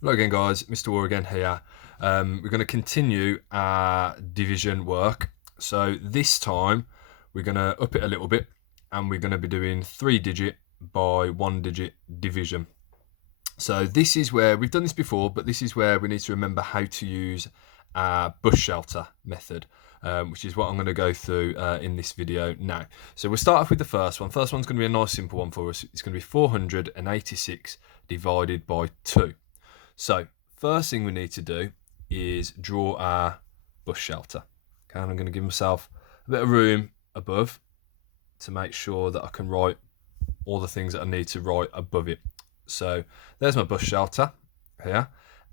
Hello again, guys. Mr. War again here. We're going to continue our division work. So this time we're going to up it a little bit and we're going to be doing 3-digit by 1-digit division. So this is where we've done this before, but this is where we need to remember how to use our bush shelter method, which is what I'm going to go through in this video now. So we'll start off with the first one. First one's going to be a nice simple one for us. It's going to be 486 divided by 2. So first thing we need to do is draw our bush shelter. Okay, and I'm going to give myself a bit of room above to make sure that I can write all the things that I need to write above it. So there's my bush shelter here,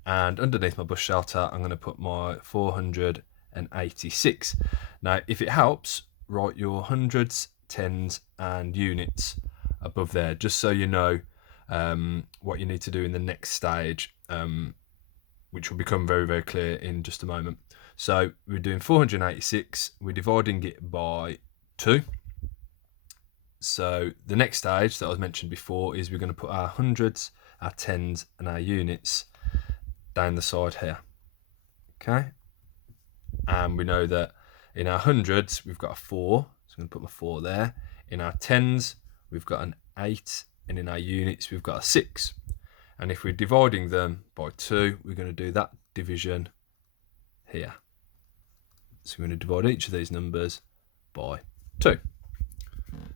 and underneath my bush shelter I'm going to put my 486. Now if it helps, write your hundreds, tens and units above there, just so you know what you need to do in the next stage, which will become very, very clear in just a moment. So we're doing 486, we're dividing it by 2. So the next stage that I was mentioned before is we're going to put our hundreds, our tens and our units down the side here. Okay, and we know that in our hundreds we've got a 4, so I'm going to put my 4 there. In our tens we've got an 8, and in our units we've got a 6. And if we're dividing them by 2, we're going to do that division here. So we're going to divide each of these numbers by 2.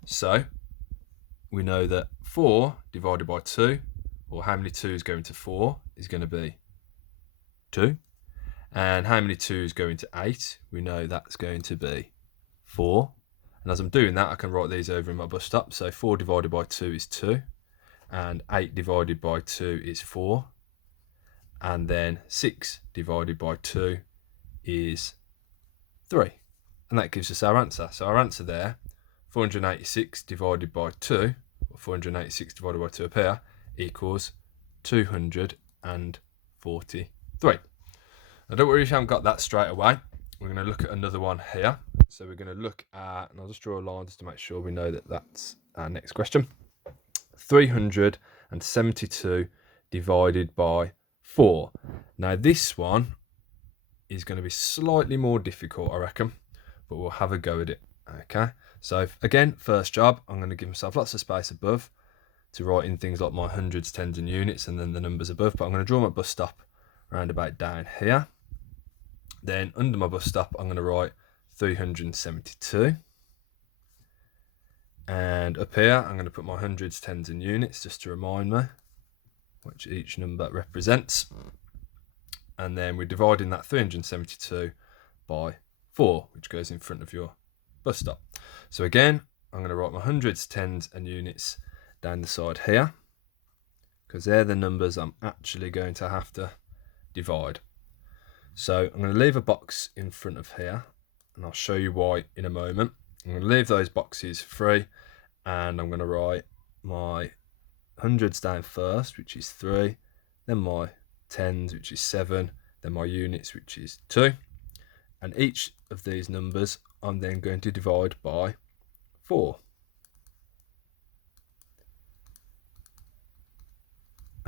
So we know that 4 divided by 2, or how many 2's go into 4, is going to be 2. And how many 2's go into 8, we know that's going to be 4. And as I'm doing that, I can write these over in my bus stop. So 4 divided by 2 is 2. And 8 divided by 2 is 4. And then 6 divided by 2 is 3. And that gives us our answer. So our answer there, 486 divided by 2, or 486 divided by 2 up here, equals 243. Now don't worry if you haven't got that straight away. We're going to look at another one here. So we're going to look at, and I'll just draw a line just to make sure we know that that's our next question. 372 divided by 4. Now this one is going to be slightly more difficult, I reckon, but we'll have a go at it. Okay, so again, first job, I'm going to give myself lots of space above to write in things like my hundreds, tens and units, and then the numbers above. But I'm going to draw my bus stop around about down here. Then under my bus stop, I'm going to write 372. And up here, I'm going to put my hundreds, tens and units just to remind me which each number represents. And then we're dividing that 372 by 4, which goes in front of your bus stop. So again, I'm going to write my hundreds, tens and units down the side here, because they're the numbers I'm actually going to have to divide. So I'm going to leave a box in front of here, and I'll show you why in a moment. I'm going to leave those boxes free, and I'm going to write my hundreds down first, which is 3, then my tens, which is 7, then my units, which is 2. And each of these numbers I'm then going to divide by 4.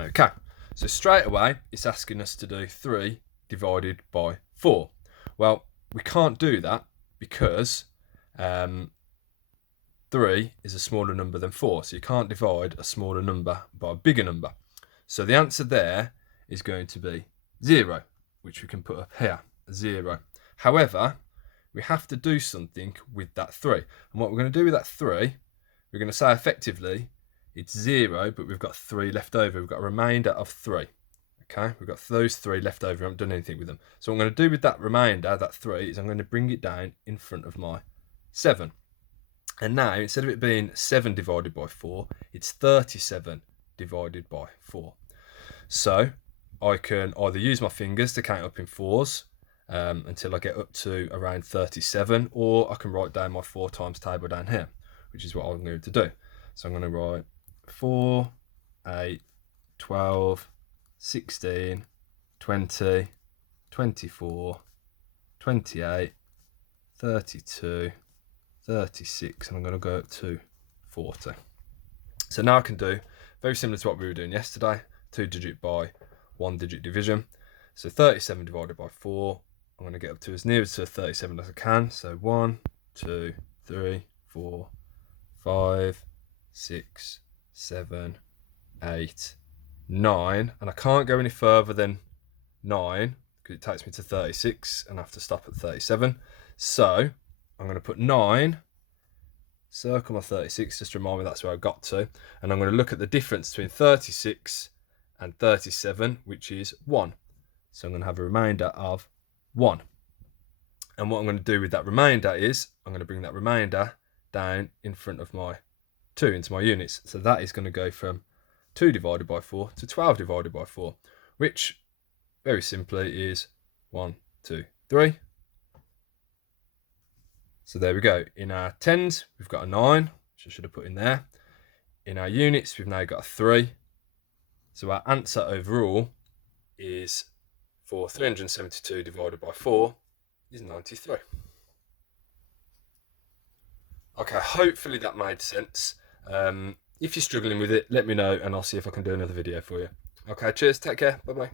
Okay, so straight away it's asking us to do 3 divided by 4. Well, we can't do that because 3 is a smaller number than 4, so you can't divide a smaller number by a bigger number. So the answer there is going to be 0, which we can put up here, 0. However, we have to do something with that 3. And what we're going to do with that 3, we're going to say effectively it's 0, but we've got 3 left over. We've got a remainder of 3. Okay, we've got those 3 left over. We haven't done anything with them. So what I'm going to do with that remainder, that 3, is I'm going to bring it down in front of my 7. And now, instead of it being 7 divided by 4, it's 37 divided by 4. So I can either use my fingers to count up in 4s until I get up to around 37, or I can write down my 4 times table down here, which is what I'm going to do. So I'm going to write 4, 8, 12, 16, 20, 24, 28, 32, 36, and I'm going to go up to 40. So now I can do very similar to what we were doing yesterday, 2-digit by one-digit division. So 37 divided by 4, I'm going to get up to as near to 37 as I can. So 1, 2, 3, 4, 5, 6, 7, 8, 9. And I can't go any further than 9 because it takes me to 36 and I have to stop at 37. So I'm going to put 9, circle my 36, just to remind me that's where I got to. And I'm going to look at the difference between 36 and 37, which is 1. So I'm going to have a remainder of 1. And what I'm going to do with that remainder is I'm going to bring that remainder down in front of my 2 into my units. So that is going to go from 2 divided by 4 to 12 divided by 4, which very simply is 1, 2, 3. So there we go. In our tens, we've got a 9, which I should have put in there. In our units, we've now got a 3. So our answer overall is, for 372 divided by 4, is 93. Okay, hopefully that made sense. If you're struggling with it, let me know and I'll see if I can do another video for you. Okay, cheers, take care, bye-bye.